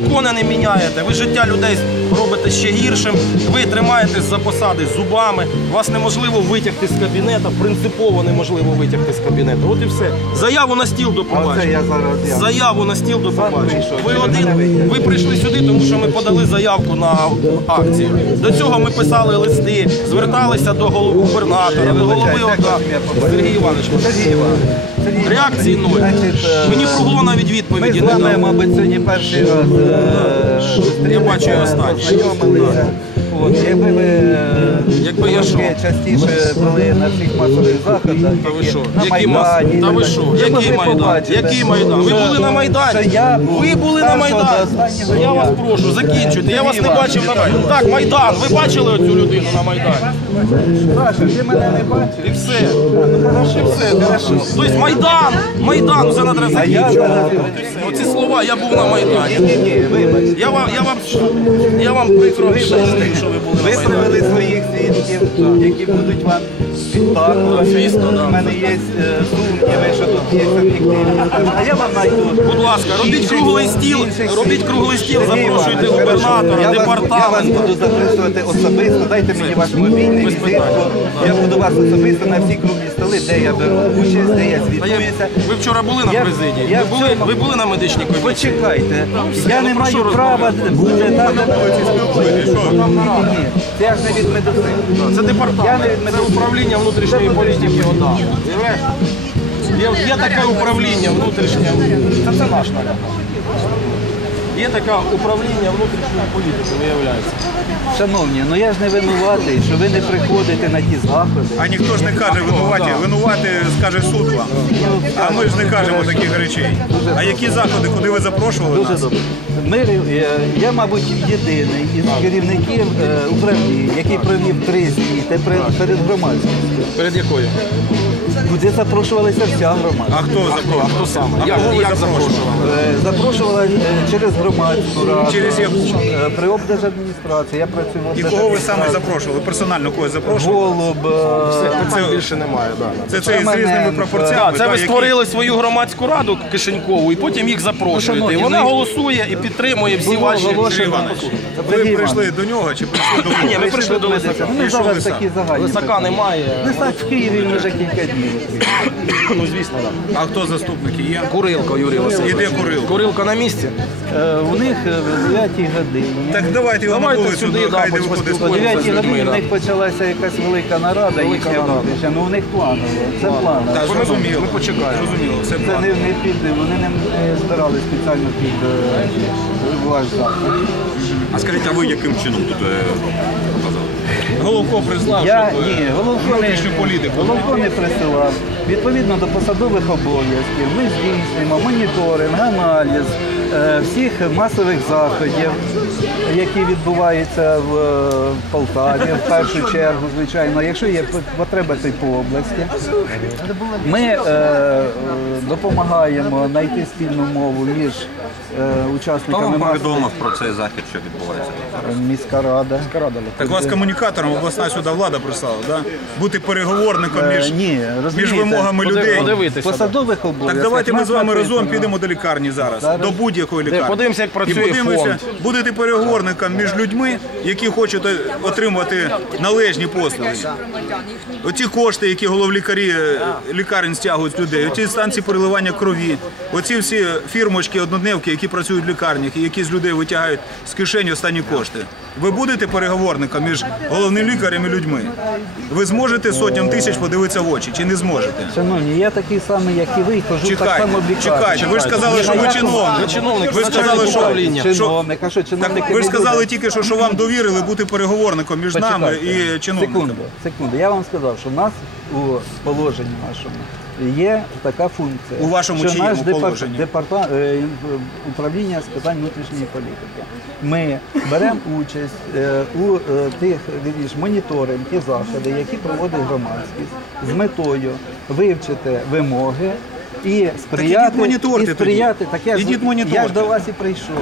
закони не міняєте, ви життя людей робите ще гіршим, ви тримаєтесь за посади зубами, вас неможливо витягти з кабінету, принципово неможливо витягти з кабінету. От і все. Заяву на стіл до побачення. Заяву на стіл до побачення. Ви один, ви прийшли сюди, тому що ми подали заявку на акцію. До цього ми писали листи, зверталися до губернатора, до голови по-моєму? Сергій Іванович. Сергій Іванович. Сергій Реакції нуль. Е, Мені кругло навіть Ми відповіді з не вами, мабуть, сьогодні перший раз е, Я бачу, і останній. Senhor, Maria. От, якби ви е, Якби я трошки що? частіше були на всіх масових заходах, Та ви які що? на Які мас- Майдані, Та ви що? Який могли Майдан? побачити, Який Майдан? Ви що- були на Майдані? що я був Ви були на першого до Майдані? Я вас дня. прошу, закінчуйте. Я вас не бачив на Майдані. Так, Майдан. Ви бачили оцю людину на Майдані? Саша, ти мене не бачив? І все. Ну, хорошо, все, хорошо. Тобто Майдан, Майдан, все треба А я закінчувати. зараз... Оці слова, я був на Майдані. Ні, ні, вибачте. Я вам, я вам, я вам прикро що ви були на Майдані. привели своїх свідків, які будуть вам підтакувати. Звісно, да. У мене є е, сумніви, що тут є об'єктивні. А я вам знайду. Будь ласка, робіть круглий стіл, робіть круглий стіл, запрошуйте губернатора. Я вас- департамент. буду записувати особисто. Дайте мені ваш мобільний візитку. Я буду вас особисто на всі круглі столи, де я беру участь, де я звітуюся. Ви вчора були на Я- президії? я Ви були, ви були на медичній комісії? Почекайте, все, я ну не маю права бути там, Ні, ні, це ж не від медицини. Це Я департамент, це управління внутрішньої політики ОДА. Уявляєш? Є, є таке управління внутрішнє, це, це наш наряд. Є таке управління внутрішньої політики, виявляється. Шановні, ну я ж не винуватий, що ви не приходите на ті заходи. А ніхто ж не каже винуваті, винуваті скаже суд вам. А ми ж не кажемо таких речей. А які заходи, куди ви запрошували Дуже нас? добре. Ми, е, я, мабуть, єдиний із керівників е, управління, який провів три звіти перед, перед громадськістю, Перед якою? Куди запрошувалася вся громада. А хто запрошував? Хто саме? А Як, кого ви як запрошували? запрошували? Е, Запрошувала е, через громадську раду, Через яку? е, при облдержадміністрації. Я працюю в І кого ви саме облдержадміністрації. запрошували? Персонально когось запрошували? Голуб. е, Це більше немає, да. Це це із різними Перманент, пропорціями. Це да, ви які- створили свою громадську раду кишенькову і потім їх запрошуєте. І вона голосує і підтримує всі Було ваші. оголошено. Сергій ви Іванович. прийшли до нього чи прийшли до Ні, кого? ми прийшли до Лисака. Ну, І зараз Лисак? такі загальні. Лисака питання. немає. Не так в Києві вже кілька днів. Ну, звісно, так. А хто заступники є? Курилко Юрій Васильович. Іде Курилко. Курилко на місці. Е, У них е, в 9 годині. Так давайте його на Давайте вулицю, сюди, да, хай де виходить з О 9 з годині в них почалася якась велика нарада, їхня нарада. внутрішня. Ну у них планово. Це планово. Так, зрозуміло. Ми почекаємо. Зрозуміло, все Це не, не під, вони не, не збирали спеціально під е, ваш захід. А скажіть, а ви яким чином тут е? Головко прислав, Я щоб ні, е, Головко не, внутрішню політику. Головко не присилав. Відповідно до посадових обов'язків ми здійснюємо моніторинг, аналіз всіх масових заходів, які відбуваються в е, Полтаві, в першу чергу, звичайно. Якщо є потреба, то й по області. Ми е, е, допомагаємо знайти спільну мову між е, Хто учасниками вам повідомив про цей захід, що відбувається зараз? міська рада. Так вас комунікатором обласна сюди влада прислала, да? Бути переговорником Е, між, Ні, між вимогами людей. Посадових обов'язків. Так давайте ми з вами разом підемо до лікарні зараз, Зараз. до будь-якої лікарні. подивимося, як І подивимося, фонд. будете переговорником між людьми, які хочуть е, отримувати належні послуги. Оці кошти, які головлікарі е, лікарень стягують з людей, оці станції переливання крові, оці всі фірмочки, однодневки, які працюють в лікарнях і які з людей витягають з кишені останні кошти. Ви будете переговорником між головним лікарем і людьми? Ви зможете сотням тисяч подивитися в очі чи не зможете? Шановні, я такий самий, як і ви, хожу так Чекайте, само в чекайте. Ви ж сказали, що ви чиновник. Ви чиновник, Ви сказали, що. Чиновник, а що чиновники Так, ви ж сказали тільки що, що вам довірили бути переговорником між нами Почекайте. і чиновниками. Секунду, секунду. Я вам сказав, що нас у положенні нашому є така функція. У вашому що чиєму наш положенні? департа- е, управління з питань внутрішньої політики. Ми беремо участь е, у е, тих вірніш, моніторинг ті заходи, які проводить громадськість з метою вивчити вимоги. І сприяти, моніторте і тоді. сприяти, так я ж, Ідіть моніторте. я ж до вас і прийшов.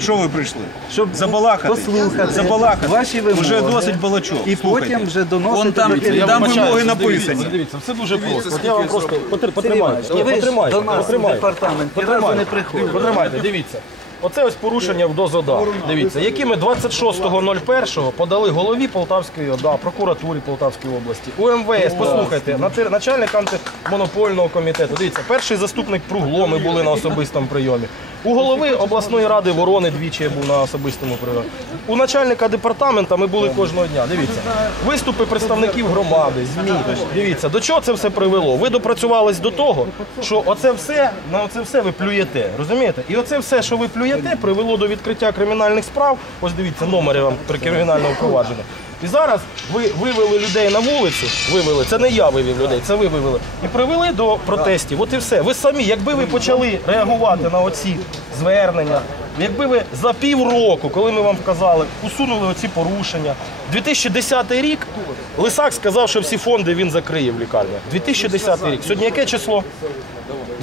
Що ви прийшли? Щоб Забалакати? послухати Забалакати? ваші вимоги. Вже досить балачок. І Слухайте. потім вже доносити Вон там- до керівництва. там вимоги написані. Дивіться, все дуже просто. От я вам просто потр- Сергій потримаю. Іванович, ви ж Потримайте, до нас в потримайте. департамент ні разу не приходили. Потримайте, дивіться. Оце ось порушення в ДОЗОДА. Дивіться, які ми 26.01 подали голові Полтавської ОДА, прокуратурі Полтавської області, УМВС, послухайте, начальник антимонопольного комітету. Дивіться, перший заступник Пругло, ми були на особистому прийомі. У голови обласної ради Ворони двічі я був на особистому прийомі. У начальника департамента ми були кожного дня. Дивіться, виступи представників громади, ЗМІ. Дивіться, до чого це все привело? Ви допрацювались до того, що оце все на оце все ви плюєте. Розумієте? І оце все, що ви плюєте, привело до відкриття кримінальних справ. Ось дивіться, номери вам при кримінальному провадженні. І зараз ви вивели людей на вулицю, вивели, це не я вивів людей, це ви вивели. І привели до протестів. От і все. Ви самі, якби ви почали реагувати на оці звернення, якби ви за півроку, коли ми вам вказали, усунули оці порушення. 2010 рік Лисак сказав, що всі фонди він закриє в лікарнях. 2010 рік. Сьогодні яке число?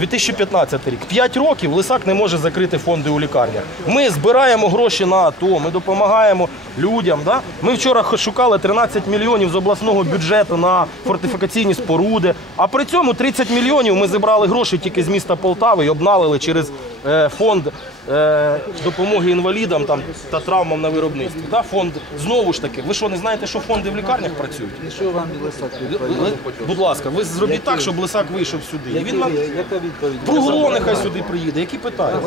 2015 рік. П'ять років Лисак не може закрити фонди у лікарнях. Ми збираємо гроші на АТО, ми допомагаємо людям. Да? Ми вчора шукали 13 мільйонів з обласного бюджету на фортифікаційні споруди. А при цьому 30 мільйонів ми зібрали гроші тільки з міста Полтави і обналили через е, фонд допомоги інвалідам там, та травмам на виробництві. Да? Фонд знову ж таки. Ви що не знаєте, що фонди в лікарнях працюють? І що вам Лисак відповідає? Будь ласка, ви зробіть так, щоб Лисак вийшов сюди. І він нам Яка відповідь? Пругло нехай сюди приїде. Які питання?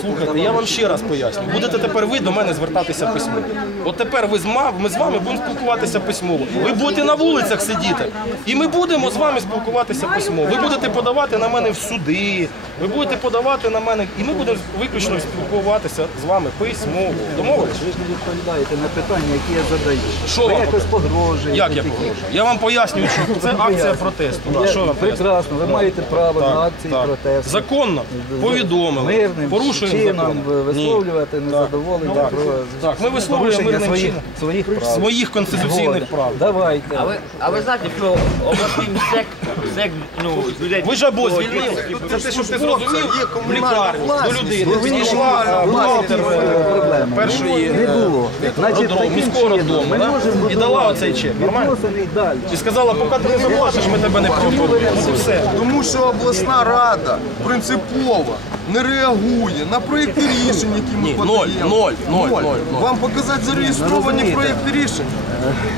Слухайте, я вам ще раз поясню. Будете тепер ви до мене звертатися письмово. От тепер ви з ма- ми з вами будемо спілкуватися письмово. Ви будете на вулицях сидіти, і ми будемо з вами спілкуватися письмово. Ви будете подавати на мене в суди, ви будете подавати на мене, і ми будемо виключно спілкуватися з вами письмово. Домовились? Ви ж не відповідаєте на питання, які я задаю. Що ви вам якось погрожуєте. Як я тільки. погрожую? Я вам пояснюю, що це акція протесту. Що вам пояснюю? Прекрасно, ви маєте право на акції Так. протесту. Законно повідомили. Мирним Порушуємо чином закон. висловлювати незадоволення Так. про Так, ми висловлюємо порушення мирним своїх, чином. своїх прав. Своїх конституційних Згоден. прав. Давайте. А ви, а ви знаєте, що обласний МСЕК, МСЕК ну, людей... Ви ж або звільнили. Це те, щоб ти зрозумів, в лікарню до людини. Е, першої Не було. Значить, міського роддому, ми можемо І дала оцей чек. Нормально? і сказала, поки ти не заплатиш, ми тебе не. Все. Тому що обласна рада принципово не реагує на проєкти рішень, які ми подаємо. ноль, ноль, ноль. Вам показати зареєстровані проєкти рішень.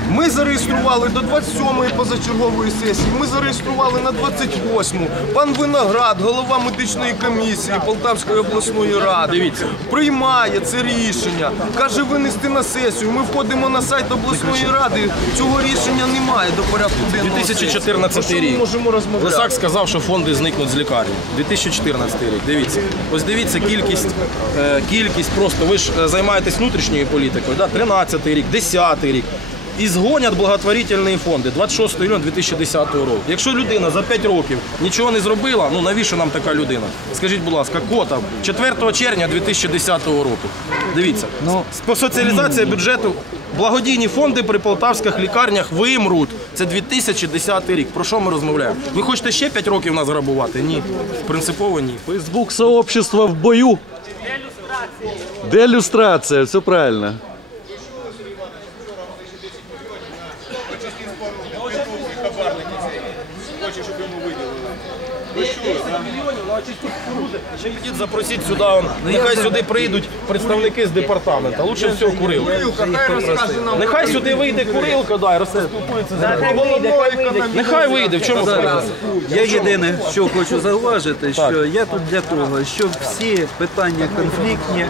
Ми зареєстрували до 27-ї позачергової сесії, ми зареєстрували на 28-му. Пан Виноград, голова медичної комісії Полтавської обласної ради, приймає це рішення, каже винести на сесію. Ми входимо на сайт обласної ради. Цього рішення немає до порядку денного. 2014 сесії. Про рік. Ми можемо розмовляти. Лисак сказав, що фонди зникнуть з лікарні. 2014 рік. Дивіться. Ось дивіться кількість, е, кількість просто. Ви ж е, займаєтесь внутрішньою політикою. Да? 13 рік, 10 рік. І згонять благотворительні фонди 26 июня 2010 року. Якщо людина за 5 років нічого не зробила, ну навіщо нам така людина? Скажіть, будь ласка, Котов 4 червня 2010 року. Дивіться, Ну, по соціалізації бюджету благодійні фонди при полтавських лікарнях вимруть. Це 2010 рік. Про що ми розмовляємо? Ви хочете ще 5 років нас грабувати? Ні. Принципово ні. Фейсбук сообщество в бою. Делюстрация, все правильно. Ще підіть запросіть сюди. он. Нехай сюди прийдуть представники з департаменту. Лучше всього курилка. Нехай сюди вийде курилка, да, і розпілкується з нами. Нехай вийде, в чому справа? Я єдине, що хочу зауважити, що я тут для того, щоб всі питання конфліктні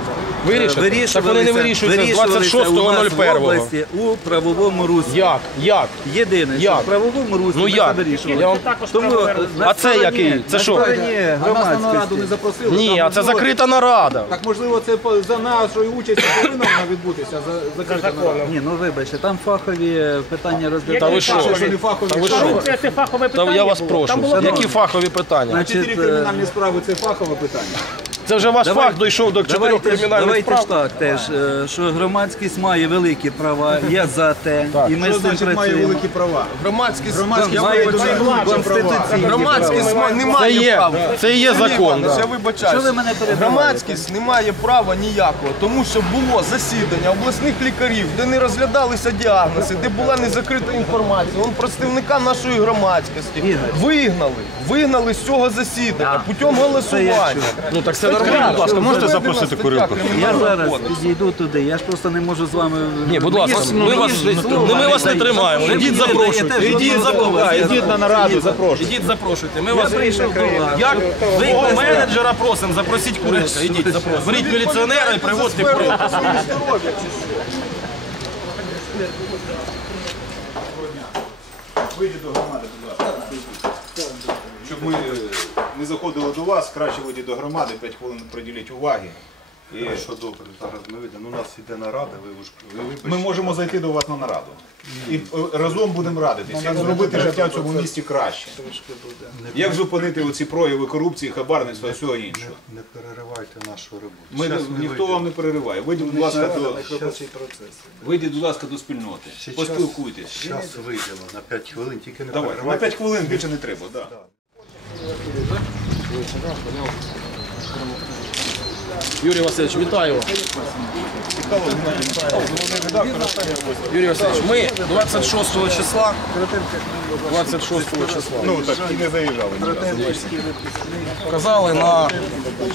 Вирішити? вирішувалися, Так вони не вирішуються з вирішувалися у нас в 26.01. області у правовому руслі. Як? Як? Єдине, що Як? в правовому руслі Ну ми як? це вирішували. Я вам також е, на А це стороні- який? Це на що? стороні громадськості. не запросили. Ні, а це закрита нарада. Так можливо, це по- за нашою участю повинна вона відбутися за закрита нарада. Ні, ну вибачте, там фахові питання Та розглядають. ви що? Що не фахові Та ви що? Корупція це фахове Та питання я вас було. прошу. Було Які фахові питання? Значить, Чотири е, кримінальні справи це фахове питання. Це вже ваш Давай- факт дійшов до чотирьох Давайте, ж- кримінальних давайте ж справ. так теж, е, що громадськість має великі права, я за те, і ми Що з цим значить має працюємо. великі права? Громадськість, Громадськість Має вибачаю, дуже конституційні громадськість права. ма- не Це має є, права. це є закон. Да. Я вибачаюся. Що ви мене перебиваєте? Громадськість не має права ніякого, тому що було засідання обласних лікарів, де не розглядалися діагнози, де була не закрита інформація. Он представника нашої громадськості Ігор. вигнали, вигнали з цього засідання путем голосування. Ну так це нормально. Будь ласка, можете запросити курилку? Я зараз підійду туди, я ж просто не можу з вами. Ні, будь ласка, ми вас, не, ми вас не тримаємо. Ідіть запрошуйте. Ідіть запрошуйте. Ідіть на нараду, запрошуйте. Ідіть запрошуйте. Ми вас прийшов до вас. Як ви менеджера просимо, запросіть курилька. Ідіть, запрошуйте. Беріть міліціонера і приводьте курилька. Вийдіть до громади, ми е, не заходили до вас, краще вийдіть до громади, 5 хвилин приділіть уваги. І Що добре, зараз ми вийдемо. Ну, у нас іде нарада, ви ж ви вибачте. ми можемо зайти до вас на нараду. І е, разом будемо радитись, як зробити життя в цьому місті краще. Як зупинити оці прояви корупції, хабарництва і всього іншого. Не переривайте нашу роботу. Ми, Щас ми ніхто вийдемо. вам не перериває. Вийдіть, будь ласка, до, вийдіть, будь ласка, до спільноти. Поспілкуйтесь. Щас вийдемо на 5 хвилин, тільки не Давай, на 5 хвилин більше не треба. Да. Юрій Васильович, вітаю вас. Юрій Васильович, ми 26 числа. 26 числа. Ну так і не заїжджали. Казали на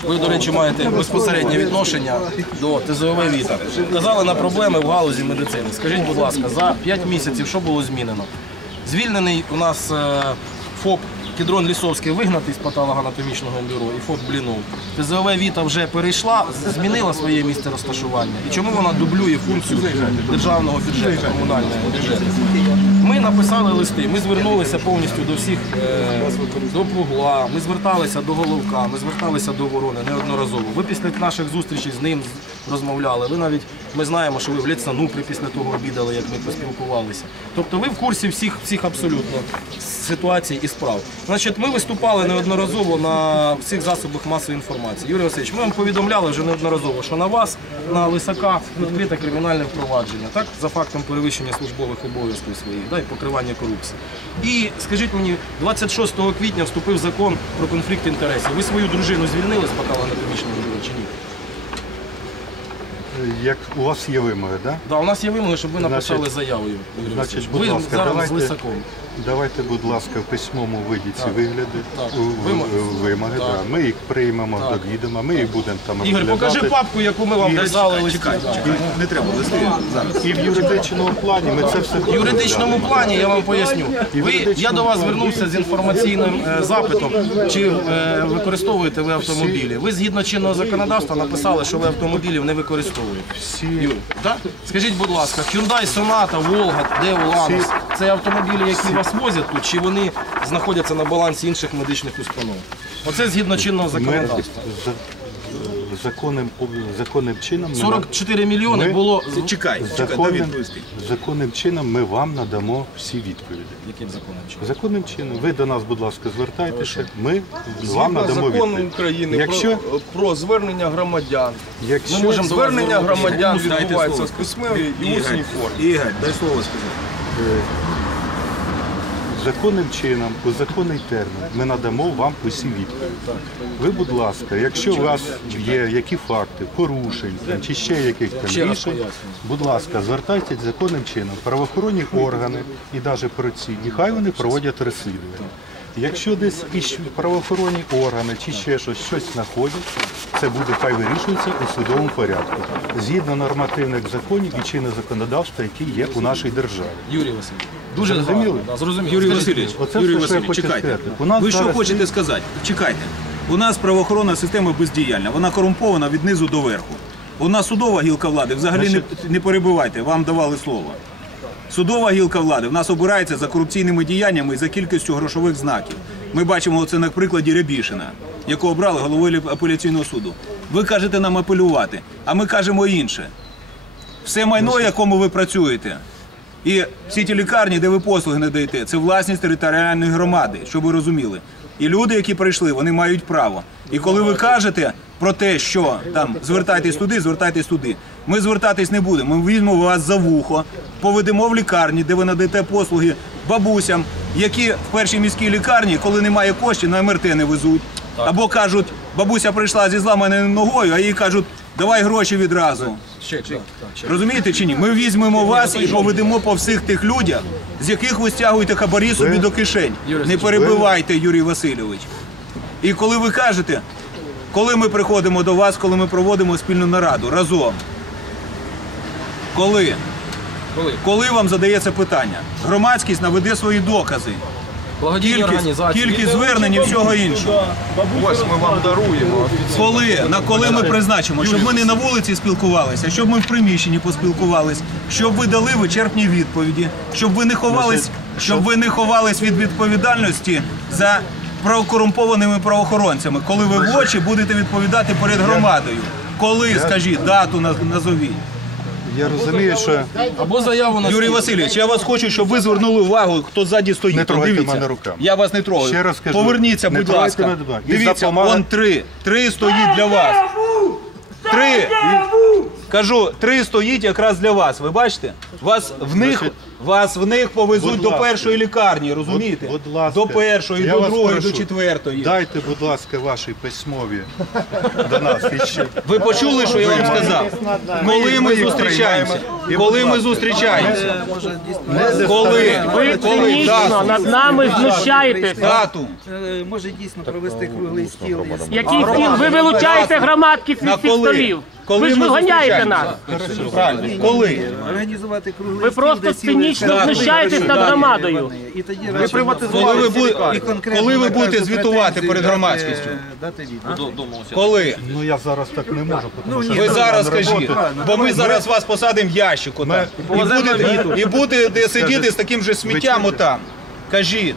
ви, до речі, маєте безпосереднє відношення до ТЗОВ Віта. Казали на проблеми в галузі медицини. Скажіть, будь ласка, за 5 місяців що було змінено? Звільнений у нас е, ФОП Кідрон Лісовський вигнатий з патологоанатомічного бюро і ФОП Блінов. ТЗОВ Віта вже перейшла, змінила своє місце розташування. І чому вона дублює функцію державного бюджету, комунального бюджету? Ми написали листи, ми звернулися повністю до всіх, е, до Пугла, ми зверталися до Головка, ми зверталися до Ворони неодноразово. Ви після наших зустрічей з ним розмовляли. Ви навіть ми знаємо, що ви в Лєцанупрі після того обідали, як ми поспілкувалися. Тобто ви в курсі всіх, всіх абсолютно ситуацій і справ. Значить, ми виступали неодноразово на всіх засобах масової інформації. Юрій Васильович, ми вам повідомляли вже неодноразово, що на вас, на Лисака, відкрите кримінальне впровадження, так, за фактом перевищення службових обов'язків своїх, да, і покривання корупції. І скажіть мені, 26 квітня вступив закон про конфлікт інтересів. Ви свою дружину звільнили з патологоанатомічного бюро чи ні? Як у вас є вимоги, так? Да, у нас є вимоги, щоб ви написали заяву. Юрій значить, Васильович. будь ви ласка, зараз давайте- з Лисаком. Давайте, будь ласка, в письмовому виді ці вигляди, Так. у- в- Вимоги. вимоги. Так. да. Ми їх приймемо до відома, ми їх будемо там Ігор, розглядати. покажи папку, яку ми вам казали листі. Не треба листи зараз. І в юридичному плані ми це все В юридичному плані я вам поясню. Ви, я до вас звернувся з інформаційним е, запитом, чи е, використовуєте ви автомобілі. Ви згідно чинного законодавства написали, що ви автомобілів не використовуєте. всі. Скажіть, будь ласка, Hyundai Sonata, Volga, де Ланос, це автомобілі, які возять тут, чи вони знаходяться на балансі інших медичних установ? Оце згідно чинного законодавства. законним, законним чином 44 мільйони Ми- було Чекай, чекай, законним, відповісти. законним чином ми вам надамо всі відповіді. яким законом? чином? Законним чином. Ви до нас, будь ласка, звертайтеся. Ми вам надамо закону. України Якщо, про, про звернення громадян. якщо, Ми можемо Звернення громадян відбувається в письмовій і усній формі. Ігор, дай слово сказати. Законним чином, у законний термін, ми надамо вам усі відповіді. Ви, будь ласка, якщо у вас є які факти, порушень там, чи ще яких там рішень, будь ласка, звертайтесь законним чином. Правоохоронні органи і навіть про ці, і хай вони проводять розслідування. Якщо десь і правоохоронні органи чи ще щось, щось знаходять, це буде хай вирішується у судовому порядку, згідно нормативних законів і чинного законодавства, які є у нашій державі. Юрій Васильович. Дуже да, зрозуміло. Юрій Васильович, Оце Юрій все, що я Васильович, хочу чекайте. сказати. У нас Ви що зараз- хочете сказати? Чекайте. У нас правоохоронна система бездіяльна, вона корумпована від низу до верху. У нас судова гілка влади, взагалі не, не перебивайте, вам давали слово. Судова гілка влади в нас обирається за корупційними діяннями і за кількістю грошових знаків. Ми бачимо це на прикладі Рябішина, якого обрали головою апеляційного суду. Ви кажете нам апелювати, а ми кажемо інше. Все майно, якому ви працюєте, і всі ті лікарні, де ви послуги не даєте, це власність територіальної громади, щоб ви розуміли. І люди, які прийшли, вони мають право. І коли ви кажете про те, що там звертайтесь туди, звертайтесь туди, ми звертатись не будемо. Ми візьмемо вас за вухо, поведемо в лікарні, де ви надаєте послуги бабусям, які в першій міській лікарні, коли немає коштів, на МРТ не везуть. Або кажуть, бабуся прийшла зі зламаною ногою, а їй кажуть, давай гроші відразу. Розумієте чи ні? Ми візьмемо вас і поведемо по всіх тих людях, з яких ви стягуєте хабарі собі до кишень. Не перебивайте, Юрій Васильович. І коли ви кажете, коли ми приходимо до вас, коли ми проводимо спільну нараду разом. Коли? Коли? Коли вам задається питання? Громадськість наведе свої докази. Благодійні Кількість, організації. кількість звернень і всього іншого. Ось ми вам даруємо. Коли, на коли ми призначимо, щоб ми не на вулиці спілкувалися, щоб ми в приміщенні поспілкувались, щоб ви дали вичерпні відповіді, щоб ви не ховались, щоб ви не ховались від відповідальності за прокорумпованими правоохоронцями, коли ви в очі будете відповідати перед громадою. Коли, скажіть, дату наз- назовіть. Я розумію, що Або заяву на Юрій. Васильович, я вас хочу, щоб ви звернули увагу, хто ззаді стоїть. Не трогайте дивіться. мене руками. Я вас не трогаю. Ще раз кажу, Поверніться, не будь трогайте ласка. мене. І Дивіться, запомагайте. вон три. Три стоїть для вас. Три. Кажу, три стоїть якраз для вас. Ви бачите? Вас в них, вас в них повезуть будь до ласка. першої лікарні, розумієте? Будь, будь ласка, до першої, я до вас другої, прошу, до четвертої. Дайте, будь ласка, ваші письмові до нас. Ви почули, що я вам сказав? Коли ми зустрічаємося? Коли ми зустрічаємося? Коли? Ви Коли? цинічно Дату. над нами знущаєтесь. Дату. Е, Може дійсно провести круглий стіл із Який стіл? Ви вилучаєте На від коли? столів. Коли Ви ж виганяєте нас. Правильно. Коли? організувати круглий Ви стіл, просто де цинічно знущаєтесь над громадою. вони. І тоді Ви разом- приватизували Коли ви, бу- І конкретно коли ви будете звітувати перед дати- громадськістю? Дати відповідь. Коли? Ну я зараз так не можу, тому що Ви зараз скажіть, бо ми зараз вас посадимо в ящик отам. І будете, і будете сидіти з таким же сміттям отам. Кажіть,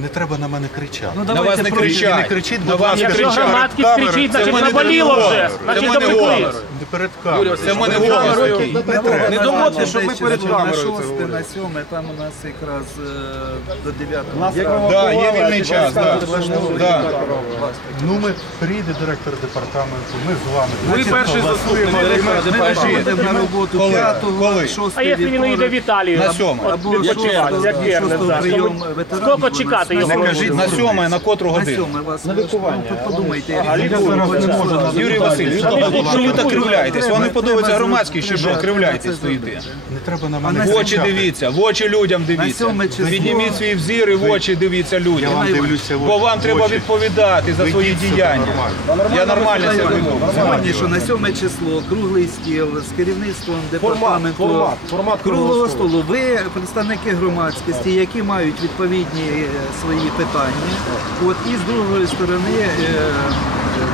Не треба на мене кричати. Ну, на давайте вас не кричать. не кричіть, на вас Якщо кричать. громадськість кричить, Це значить наболіло вже. Значить мене. Не перед камерою. Це в мене голос. Не доводьте, щоб ми перед камерою це шосте, на сьоме, там у нас якраз е, до дев'ятого. Да, є вільний час. Да. Да. Ну ми прийде директор департаменту, ми з вами. Ви перший заступник директора департаменту. на роботу Коли? п'ятого, Коли? шостий А якщо він уїде в Італію? На сьому. От або відпочивати, шостого- як Кернес, прийом Скільки- чекати на його? Не кажіть на сьоме, на котру На годину. сьоме вас на лікування. Подумайте, Юрій Васильович, що ви так кривляєтесь? Вам не подобається громадськість чи що? Кривляєтесь стоїте. Не треба на мене В очі дивіться, в очі людям дивіться. Підніміть свій взір і в очі дивіться людям. дивлюся Бо вам треба відповідати за свої діяння. Я нормально себе веду. Сьогодні, що на сьоме число, круглий стіл з керівництвом департаменту формат, формат круглого круглого столу. Ви представники громадськості, які мають відповідні е, свої питання. От і з другої сторони е,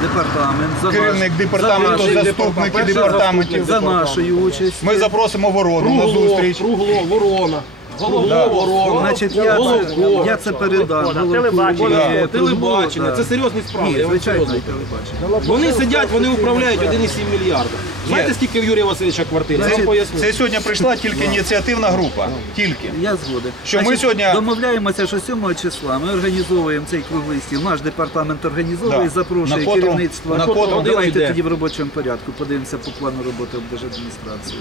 департамент за Керівник департаменту, за, заступники за- департаментів. за нашою участю. Ми запросимо ворону на зустріч. Кругло, ворона. Голово, ворона. Значить, я це, я це передам. Да, Головку телебачення. телебачення, це серйозні справи. Ні, звичайно, телебачення. Вони сидять, вони управляють 1,7 мільярда. Знаєте, скільки в Юрія Васильовича квартир? Я вам поясню. Це сьогодні прийшла тільки ініціативна група. Тільки. Я згоден. Що ми сьогодні- домовляємося, що 7 числа ми організовуємо цей круглий стіл. Наш департамент організовує, Да. запрошує На котру- керівництво. на котру Давайте йде? тоді в робочому порядку подивимося по плану роботи облдержадміністрації.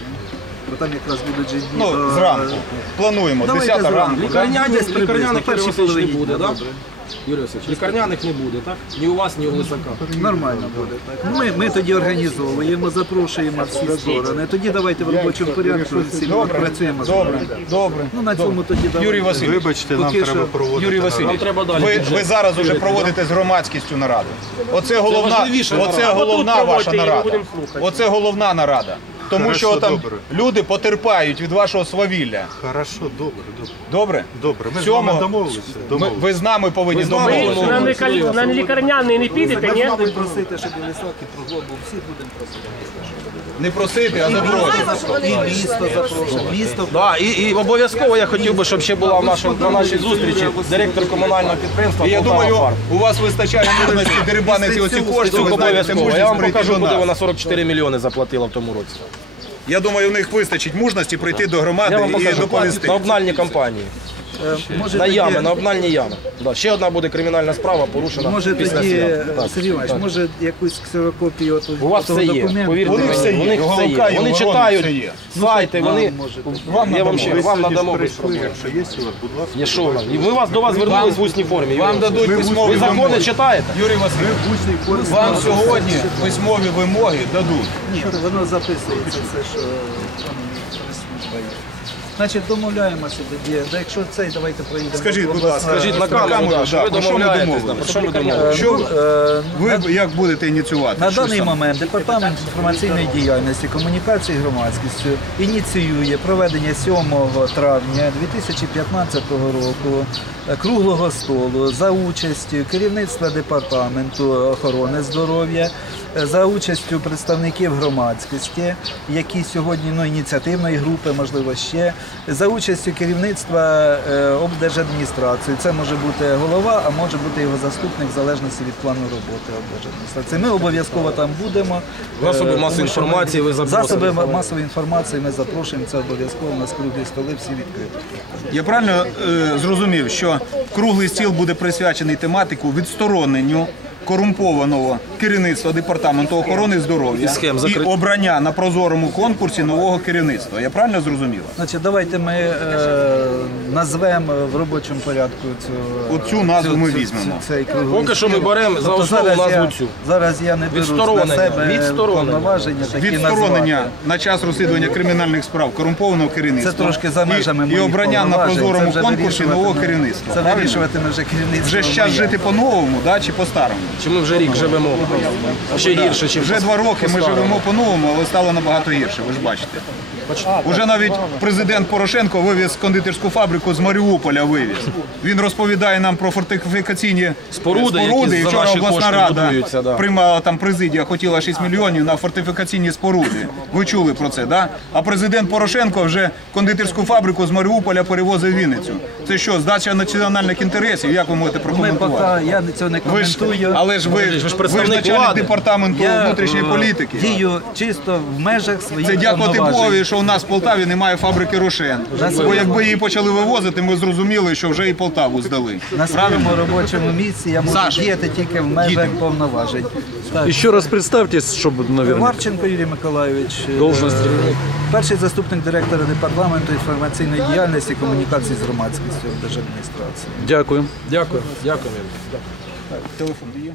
Бо там якраз будуть же дні. Ну, до- зранку. Плануємо, Давайте 10 зранку. ранку. да? Лікарняних, Десь приблизно, лікарняних Юрій перші Васильович не половині буде, дня, так? добре. Юрій Васильович, лікарняних не буде, так? Ні у вас, ні у Лисака. Нормально буде. Ми, ми тоді організовуємо, запрошуємо всі сторони. Тоді давайте в робочому порядку всі працюємо. з вами. добре. Ну на цьому тоді давайте. Юрій Васильович, Вибачте, нам Поки треба що- проводити. Юрій. Васильович, треба далі ви, бюджет. ви зараз уже проводите з громадськістю нараду. Оце головна, важливіша оце головна ваша нарада. Оце головна нарада. Тому Хорошо, що там добре. люди потерпають від вашого свавілля. Хорошо, добре, добре. Добре? Добре, ми з вами домовилися. Ми- домовилися. ви з нами повинні Ви домовитися. на, лікар... на лікарняний не підете, ні? Просити, щоб і високі був бо всі будемо просити. Не просити, а запрошувати. І місто запрошуємо. Місто Да, і, і обов'язково я хотів би, щоб ще була в нашому, на нашій зустрічі директор комунального підприємства. І я «Полтава думаю, Фарм». у вас вистачає можливості дерибанити оці кошти, ви обов'язково. Я вам прийти покажу, до куди нас. вона 44 мільйони заплатила в тому році. Я думаю, у них вистачить мужності прийти до Я громади вам і покажу. доповісти. На обнальні компанії. Е, може На тоді- ями, на обнальні ями. Да. Ще одна буде кримінальна справа порушена Може після тоді, свят. е, Так, Сергій Іванович, так. може якусь ксерокопію от, У вас все є, повірте У них мені, все є, у них все є. Вони читають все є. сайти, вони вам я вам ще Ви вам надамо без якщо є у вас, будь ласка. Є що вам? І ми вас до вас звернулись в усній формі. Юрій Вам Васильович. дадуть письмові Ви закони вимоги. читаєте? Юрій Васильович, вам сьогодні письмові вимоги дадуть. Ні, воно записується все, що. Значить, домовляємося тоді. Да, якщо цей, давайте проїдемо. Скажіть, будь ласка, Скажіть на камеру, да, що ви про що ми домовляєтесь, домовились? про що ви Е. Що ну, е, ви як будете ініціювати? На даний момент департамент інформаційної діяльності, комунікації з громадськістю ініціює проведення 7 травня 2015 року е, круглого столу за участю керівництва департаменту охорони здоров'я, е, за участю представників громадськості, які сьогодні ну, ініціативної групи, можливо, ще за участю керівництва е, облдержадміністрації. Це може бути голова, а може бути його заступник, в залежності від плану роботи облдержадміністрації. Ми обов'язково там будемо. Засоби Е, масової що ми- інформації ви запросили. Засоби масової інформації ми запрошуємо. Це обов'язково. У нас круглі столи всі відкриті. Я правильно е, зрозумів, що круглий стіл буде присвячений тематику відстороненню корумпованого керівництва департаменту охорони здоров'я І схем і обрання на прозорому конкурсі нового керівництва. Я правильно зрозумів? Значить, давайте ми е, назвемо в робочому порядку цю Оцю назву ми візьмемо. цей круглий Поки що ми беремо за Тобто основу зараз назву я- цю. Зараз я не беру на Відсторонення, себе відсторонення. повноваження такі Відсторонення назвати. на час розслідування кримінальних справ корумпованого керівництва Це трошки за межами і, і моїх обрання на повноважень. прозорому Це вже конкурсі вирішуватиме- нового керівництва. Це правильно? вирішуватиме вже керівництво. Вже час моє. жити по-новому, да, чи по-старому? Чи ми вже рік живемо? Ще гірше, чи Вже два роки ми живемо по-новому, але стало набагато гірше, ви ж бачите. Уже навіть президент Порошенко вивіз кондитерську фабрику з Маріуполя вивіз. Він розповідає нам про фортифікаційні Споруди, споруди. І вчора обласна рада да. приймала там президія, хотіла 6 мільйонів на фортифікаційні споруди. Ви чули про це, да? А президент Порошенко вже кондитерську фабрику з Маріуполя перевозив в Вінницю. Це що, здача національних інтересів? Як ви можете прокоментувати? я цього не Ви ж, коментую. але ж ви, ви ж представник начальник департаменту Я, внутрішньої е, політики. Дію чисто в межах своїх Це дякувати повноважень. Богові, що у нас в Полтаві немає фабрики Рошен. Бо якби її почали вивозити, ми зрозуміли, що вже і Полтаву здали. На своєму робочому місці я можу Саша, діяти тільки в межах повноважень. Так. Еще раз представьтесь, чтобы, наверное, Варченко Юрій Миколайович, е, Должность. перший заступник директора департаменту інформаційної діяльності і комунікації з громадськістю держадміністрації. дякую. Дякую, дякую. Телефон є?